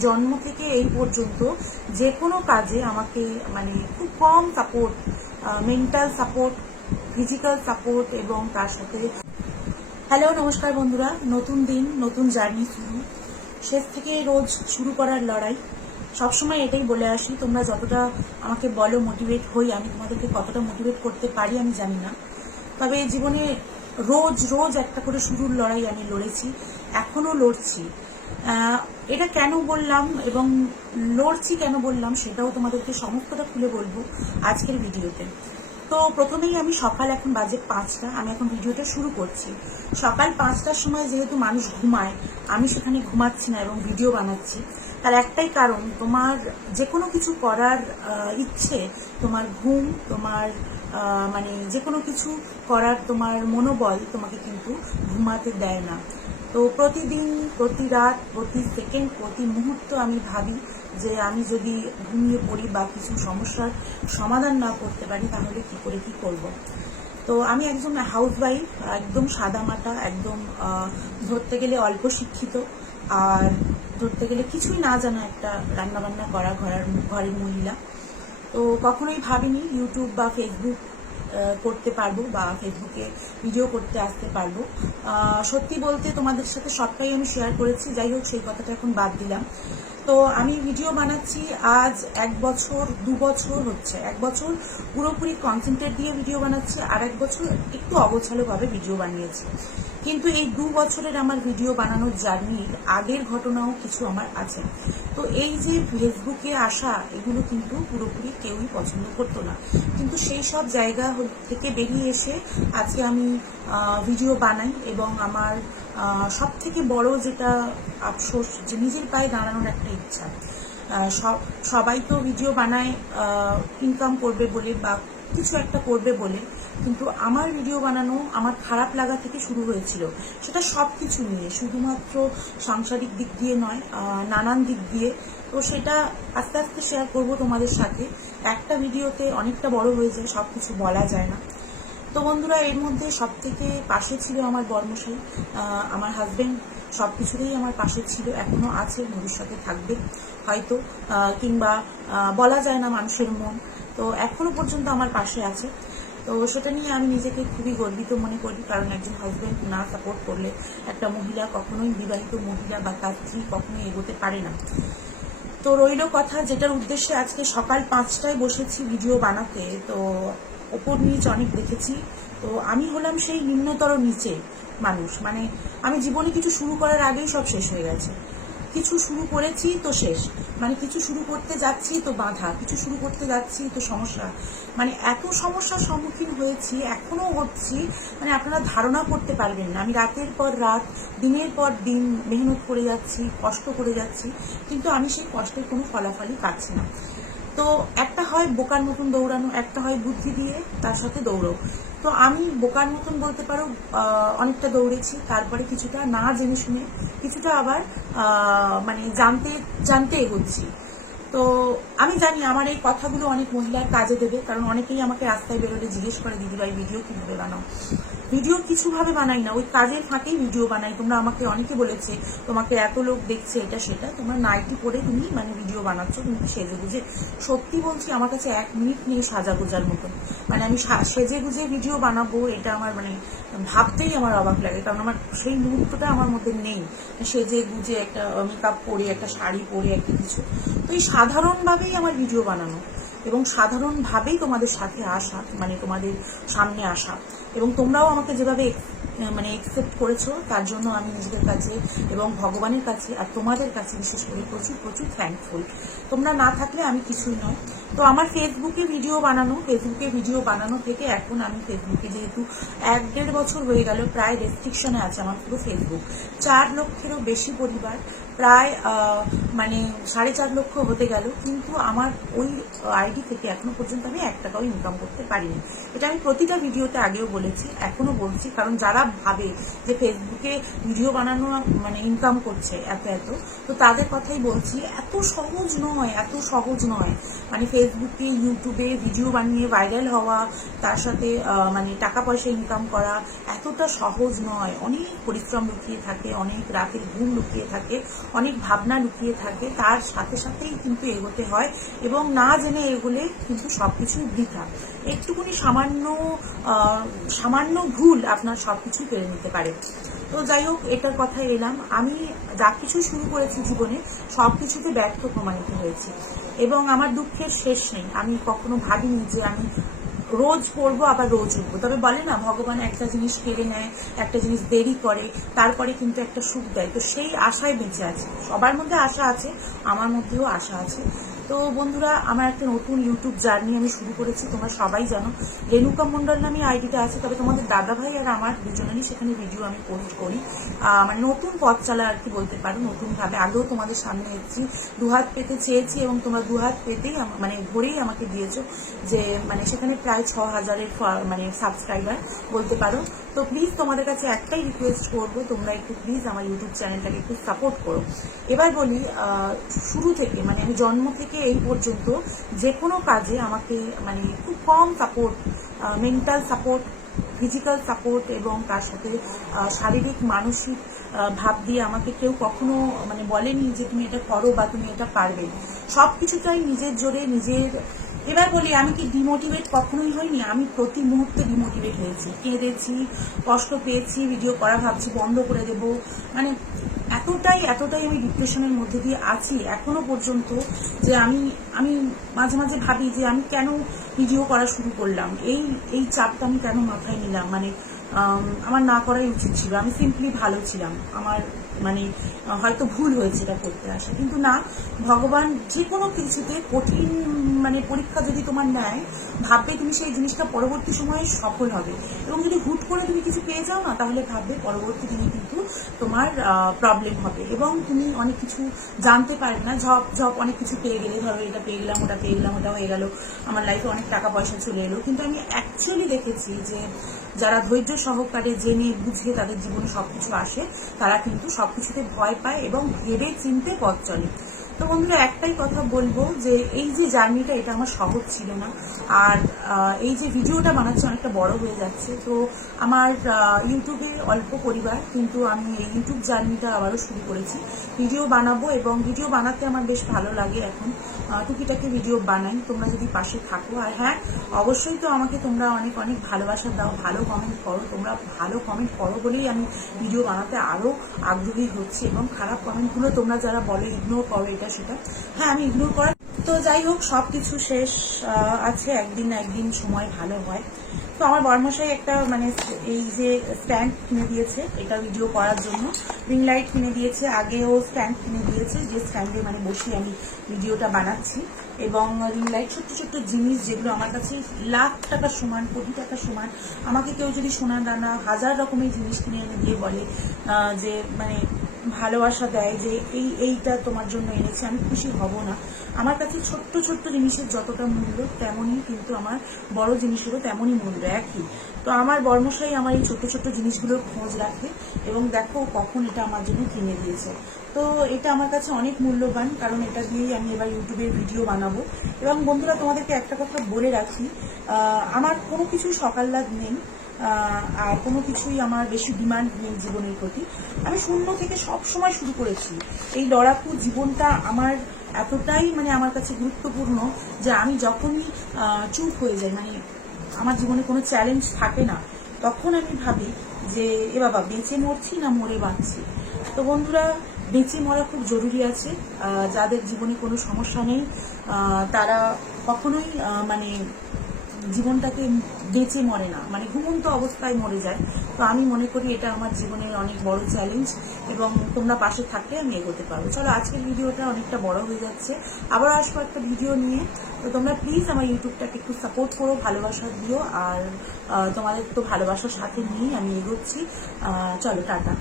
জন্ম থেকে এই পর্যন্ত যে কোনো কাজে আমাকে মানে খুব কম support mental support physical support এবং তার সাথে হ্যালো নমস্কার বন্ধুরা। নতুন দিন, নতুন জার্নি শুরু। শেষ থেকে রোজ শুরু করার লড়াই। সবসময় এটাই বলে আসি, তোমরা যতটা আমাকে বলো মোটিভেট হই, আমি তোমাদেরকে কতটা মোটিভেট করতে পারি আমি জানি না। তবে জীবনে রোজ রোজ একটা করে শুরুর লড়াই আমি লড়েছি এখনও লড়ছি। এটা কেন বললাম এবং লড়ছি কেন বললাম সেটাও তোমাদেরকে সমস্তটা খুলে বলব আজকের ভিডিওতে। তো প্রথমেই আমি সকাল এখন বাজে পাঁচটা, আমি এখন ভিডিওটা শুরু করছি। সকাল পাঁচটার সময় যেহেতু মানুষ ঘুমায়, আমি সেখানে ঘুমাচ্ছি না এবং ভিডিও বানাচ্ছি। তার একটাই কারণ, তোমার যে কোনো কিছু করার ইচ্ছে, তোমার ঘুম, তোমার মানে যে কোনো কিছু করার তোমার মনোবল তোমাকে কিন্তু ঘুমাতে দেয় না। তো প্রতিদিন, প্রতি রাত, প্রতি সেকেন্ড প্রতি মুহূর্ত আমি ভাবি যে আমি যদি ঘুমিয়ে পড়ি বা কিছু সমস্যার সমাধান না করতে পারি, তাহলে কি করে কি করব। তো আমি একজন হাউস ওয়াইফ একদম সাদামাটা, একদম ধরতে গেলে অল্প শিক্ষিত আর ধরতে গেলে কিছুই না জানা একটা রান্নাবান্না করা ঘরের ঘরের মহিলা তো কখনোই ভাবিনি ইউটিউব বা ফেসবুক করতে পারব বা ফেসবুকে ভিডিও করতে আসতে পারব। সত্যি বলতে তোমাদের সাথে সবটাই আমি শেয়ার করেছি। যাই হোক, সেই কথাটা এখন বাদ দিলাম। তো আমি ভিডিও বানাচ্ছি আজ এক বছর, দু বছর হচ্ছে। এক বছর পুরোপুরি কনসেন্ট্রেট দিয়ে ভিডিও বানাচ্ছি আর এক বছর একটু অগোছালোভাবে ভিডিও বানিয়েছি। কিন্তু এই দু বছরের আমার ভিডিও বানানোর জার্নির আগের ঘটনাও কিছু আমার আছে। তো এই যে ফেসবুকে আসা, এগুলো কিন্তু পুরোপুরি কেউই পছন্দ করতো না। কিন্তু সেই সব জায়গা থেকে বেরিয়ে এসে আজকে আমি ভিডিও বানাই এবং আমার সব থেকে বড় যেটা আফসোস, যে নিজের পায়ে দাঁড়ানোর একটা ইচ্ছা। সব- সবাই তো ভিডিও বানায় ইনকাম করবে বলে বা কিছু একটা করবে বলে, কিন্তু আমার ভিডিও বানানো আমার খারাপ লাগা থেকে শুরু হয়েছিল। সেটা সব কিছু নিয়ে, শুধুমাত্র সাংসারিক দিক দিয়ে নয় নানান দিক দিয়ে। তো সেটা আস্তে আস্তে শেয়ার করব তোমাদের সাথে। একটা ভিডিওতে অনেকটা বড় হয়ে যায় সব কিছু বলা যায় না। তো বন্ধুরা, এর মধ্যে সব থেকে পাশে ছিল আমার বর্মশাই আমার হাজব্যান্ড সব কিছুতেই আমার পাশে ছিল, এখনও আছে, ভবিষ্যতে থাকবে। হয়তো কিংবা বলা যায় না মানুষের মন। তো এখনও পর্যন্ত আমার পাশে আছে। তো সেটা নিয়ে আমি নিজেকে খুবই গর্বিত মনে করি, কারণ একজন হাজব্যান্ড না সাপোর্ট করলে একটা মহিলা কখনোই বিবাহিত মহিলা বা তার স্ত্রী কখনোই এগোতে পারে না। তো রইল কথা যেটার উদ্দেশ্যে আজকে সকাল পাঁচটায় বসেছি ভিডিও বানাতে। তো ওপর নিচ অনেক দেখেছি। তো আমি হলাম সেই নিম্নতর নিচে মানুষ। মানে আমি জীবনে কিছু শুরু করার আগেই সব শেষ হয়ে গেছে। কিছু শুরু করেছি, তো শেষ। মানে কিছু শুরু করতে যাচ্ছি, তো বাধা। কিছু শুরু করতে যাচ্ছি, তো সমস্যা। মানে এত সমস্যার সম্মুখীন হয়েছি, এখনও হচ্ছি মানে আপনারা ধারণা করতে পারবেন না। আমি রাতের পর রাত, দিনের পর দিন মেহনত করে যাচ্ছি, কষ্ট করে যাচ্ছি, কিন্তু আমি সেই কষ্টের কোনো ফলাফলই পাচ্ছি না। তো একটা হয় বোকার মতন দৌড়ানো, একটা হয় বুদ্ধি দিয়ে তার সাথে দৌড়ো তো আমি বোকার মতন বলতে পারো অনেকটা দৌড়েছি, তারপরে কিছুটা না জেনে শুনে, কিছুটা আবার মানে জানতে জানতে এগোচ্ছি। তো আমি জানি আমার এই কথাগুলো অনেক মহিলার কাজে দেবে, কারণ অনেকেই আমাকে রাস্তায় বেরোলে জিজ্ঞেস করে, দিদিভাই ভিডিও কীভাবে বানাও? ভিডিও কিছুভাবে বানাই না, ওই কাজের ফাঁকেই ভিডিও বানাই। তোমরা আমাকে অনেকে বলেছে, তোমাকে এত লোক দেখছে, এটা সেটা, তোমরা নাইটি পরে তুমি মানে ভিডিও বানাচ্ছ, তুমি সেজে গুজে, সত্যি বলছি আমার কাছে এক মিনিট নেই সাজা গোজার মতন। মানে আমি সেজে গুজে ভিডিও বানাবো, এটা আমার মানে ভাবতেই আমার অবাক লাগে, কারণ আমার সেই মুহূর্তটা আমার মধ্যে নেই। সেজে গুজে একটা মেকআপ পরে, একটা শাড়ি পরে, একটা কিছু। তো এই সাধারণভাবেই আমার ভিডিও বানানো। এবং সাধারণভাবেই তোমাদের সাথে আসা মানে তোমাদের সামনে আসা। এবং তোমরাও আমাকে যেভাবে মানে একসেপ্ট করেছ, তার জন্য আমি নিজেদের কাছে এবং ভগবানের কাছে আর তোমাদের কাছে বিশেষ করে প্রচুর প্রচুর থ্যাঙ্কফুল তোমরা না থাকলে আমি কিছুই নয়। তো আমার ফেসবুকে ভিডিও বানানো ফেসবুকে ভিডিও বানানো থেকে এখন আমি ফেসবুকে যেহেতু এক দেড় বছর হয়ে গেল, প্রায় রেস্ট্রিকশনে আছে আমার পুরো ফেসবুক চার লক্ষেরও বেশি পরিবার, প্রায় মানে সাড়ে চার লক্ষ হতে গেল, কিন্তু আমার ওই আইডি থেকে এখনও পর্যন্ত আমি এক টাকাও ইনকাম করতে পারিনি। এটা আমি প্রতিটা ভিডিওতে আগেও বলেছি, এখনও বলছি, কারণ যারা ভাবে যে ফেসবুকে ভিডিও বানানো মানে ইনকাম করছে এত এত, তো তাদের কথাই বলছি, এত সহজ নয়, এত সহজ নয়। মানে ফেসবুকে ইউটিউবে ভিডিও বানিয়ে ভাইরাল হওয়া, তার সাথে মানে টাকা পয়সা ইনকাম করা এতটা সহজ নয়। অনেক পরিশ্রম লুকিয়ে থাকে, অনেক রাতের ঘুম লুকিয়ে থাকে, অনেক ভাবনা লুকিয়ে থাকে, তার সাথে সাথেই কিন্তু এগোতে হয় এবং না জেনে এগোলে কিন্তু সব কিছুই বৃথা। একটুকুনি সামান্য সামান্য ভুল আপনার সবকিছু কেড়ে নিতে পারে। তো যাই হোক, এটার কথায় এলাম। আমি যা কিছু শুরু করেছি জীবনে সব কিছুতে ব্যর্থ প্রমাণিত হয়েছি। এবং আমার দুঃখের শেষ নেই। আমি কখনো ভাবিনি যে আমি রোজ পড়ব আবার রোজ উঠবো। তবে বলে না, ভগবান একটা জিনিস কেড়ে নেয়, একটা জিনিস দেরি করে, তারপরে কিন্তু একটা সুখ দেয়। তো সেই আশায় বেঁচে আছে। সবার মধ্যে আশা আছে, আমার মধ্যেও আশা আছে। তো বন্ধুরা, আমার একটা নতুন ইউটিউব জার্নি আমি শুরু করেছি, তোমরা সবাই জানো। রেণুকা মণ্ডল নামে আইডিটা আছে, তবে তোমাদের দাদা ভাই আর আমার দুজনেরই সেখানে ভিডিও আমি পোস্ট করি। মানে নতুন পথ চালা আর কি বলতে পারো, নতুনভাবে। আগেও তোমাদের সামনে এসেছি, দুহাত পেতে চেয়েছি এবং তোমরা দুহাত পেতেই মানে ভরেই আমাকে দিয়েছ যে মানে সেখানে প্রায় ছ হাজারের মানে সাবস্ক্রাইবার বলতে পারো। তো প্লিজ তোমাদের কাছে একটাই রিকোয়েস্ট করব, তোমরা একটু প্লিজ আমার ইউটিউব চ্যানেলটাকে একটু সাপোর্ট করো। এবার বলি শুরু থেকে মানে আমি জন্ম থেকে এই পর্যন্ত যে কোনো কাজে আমাকে মানে খুব কম support mental support physical support এবং তার সাথে শারীরিক, মানসিক ভাব দিয়ে আমাকে কেউ কখনো মানে বলেনি যে তুমি এটা করো বা তুমি এটা পারবে। সব কিছুটাই নিজের জোরে, নিজের, এবার বলি আমি কি ডিমোটিভেট কখনোই হইনি, আমি প্রতি মুহূর্তে ডিমোটিভেট হয়েছি। কেঁদেছি, কষ্ট পেয়েছি ভিডিও করা ভাবছি, বন্ধ করে দেব। মানে এতটাই এতটাই আমি ডিপ্রেশনের মধ্যে দিয়ে আছি এখনও পর্যন্ত যে আমি আমি মাঝে মাঝে ভাবি যে আমি কেন ভিডিও করা শুরু করলাম? এই এই চাপটা আমি কেন মাথায় নিলাম? মানে আমার না করাই উচিত ছিল। আমি সিম্পলি ভালো ছিলাম। আমার মানে হয়তো ভুল হয়েছে এটা করতে আসা কিন্তু না, ভগবান যে কোনো কিছুতে কঠিন মানে পরীক্ষা যদি তোমার নেয়, ভাববে তুমি সেই জিনিসটা পরবর্তী সময়ে সফল হবে। এবং যদি হুট করে তুমি কিছু পেয়ে যাও না, তাহলে ভাববে পরবর্তী দিনে কিন্তু তোমার প্রবলেম হবে। এবং তুমি অনেক কিছু জানতে পারবে না, ঝপ ঝপ, অনেক কিছু পেয়ে গেলে, ধরো এটা পেয়ে গেলাম, ওটা পেয়ে গেলাম, ওটা হয়ে গেল, আমার লাইফে অনেক টাকা পয়সা চলে এলো। কিন্তু আমি অ্যাকচুয়ালি দেখেছি যে, যারা ধৈর্য সহকারে জেনে, বুঝে তাদের জীবনে সবকিছু আসে, তারা কিন্তু সবকিছুতে ভয় পায় এবং ভেবে চিনতে পথ চলে। তো বন্ধুরা, একটাই কথা বলব যে এই যে জার্নিটা, এটা আমার সহজ ছিল না। আর এই যে ভিডিওটা বানাচ্ছে অনেকটা বড় হয়ে যাচ্ছে। তো আমার ইউটিউবে অল্প পরিবার, কিন্তু আমি এই ইউটিউব জার্নিটা আবারও শুরু করেছি। ভিডিও বানাবো এবং ভিডিও বানাতে আমার বেশ ভালো লাগে এখন। টুকিটাকি ভিডিও বানাই, তোমরা যদি পাশে থাকো। আর হ্যাঁ অবশ্যই তো আমাকে তোমরা অনেক অনেক ভালোবাসা দাও, ভালো কমেন্ট করো। তোমরা ভালো কমেন্ট করো বলেই আমি ভিডিও বানাতে আরও আগ্রহী হচ্ছি এবং খারাপ কমেন্টগুলো তোমরা যারা বলে ইগনোর করো এটা, সেটা। হ্যাঁ আমি ইগনোর করার তো যাই হোক সব কিছু শেষ আছে। একদিন না একদিন সময় ভালো হয়। তো আমার বর্মশাই একটা মানে এই যে স্ট্যান্ড কিনে দিয়েছে, এটা ভিডিও করার জন্য। রিং লাইট কিনে দিয়েছে, আগেও স্ট্যান্ড কিনে দিয়েছে, যে স্ট্যান্ডে মানে বসে আমি ভিডিওটা বানাচ্ছি। এবং রিং লাইট ছোট্ট ছোট্ট জিনিস যেগুলো আমার কাছে লাখ টাকা সমান, কোটি টাকা সমান। আমাকে কেউ যদি সোনা দানা, হাজার রকমের জিনিস কিনে এনে দিয়ে বলে যে মানে ভালোবাসা দেয় যে এই, এইটা তোমার জন্য এনেছে, আমি খুশি হব না। আমার কাছে ছোট্ট ছোট্ট জিনিসের যতটা মূল্য, তেমনই কিন্তু আমার বড় জিনিসেরও তেমনই মূল্য, একই। তো আমার বর্মশাই আমার এই ছোট্ট ছোট্ট জিনিসগুলোর খোঁজ রাখে এবং দেখো কখন এটা আমার জন্য কিনে দিয়েছে। তো এটা আমার কাছে অনেক মূল্যবান, কারণ এটা দিয়েই আমি এবার ইউটিউবে ভিডিও বানাবো। এবং বন্ধুরা, তোমাদেরকে একটা কথা বলে রাখি আমার কোনো কিছু সকাল্লাদ নেই। আর কোনো কিছুই আমার বেশি ডিমান্ড নেই জীবনের প্রতি। আমি শূন্য থেকে সব সময় শুরু করেছি। এই লড়াকু জীবনটা আমার এতটাই মানে আমার কাছে গুরুত্বপূর্ণ যে আমি যখনই চুপ হয়ে যাই মানে আমার জীবনে কোনো চ্যালেঞ্জ থাকে না, তখন আমি ভাবি যে, এ বাবা, বেঁচে মরছি না মরে বাঁচছি? তো বন্ধুরা, বেঁচে মরা খুব জরুরি আছে। যাদের জীবনে কোনো সমস্যা নেই তারা কখনোই মানে জীবনটাকে বেঁচে মরে না। মানে ঘুমন্ত অবস্থায় মরে যায়। তো আমি মনে করি এটা আমার জীবনের অনেক বড় চ্যালেঞ্জ এবং তোমরা পাশে থাকলে আমি এগোতে পারব। চলো আজকের ভিডিওটা অনেকটা বড় হয়ে যাচ্ছে। আবার আসব একটা ভিডিও নিয়ে। তো তোমরা প্লিজ আমার ইউটিউবটাকে একটু সাপোর্ট করো, ভালোবাসা দিও। আর তোমাদের তো ভালোবাসার সাথে নিয়েই আমি এগোচ্ছি। চলো, টাটা।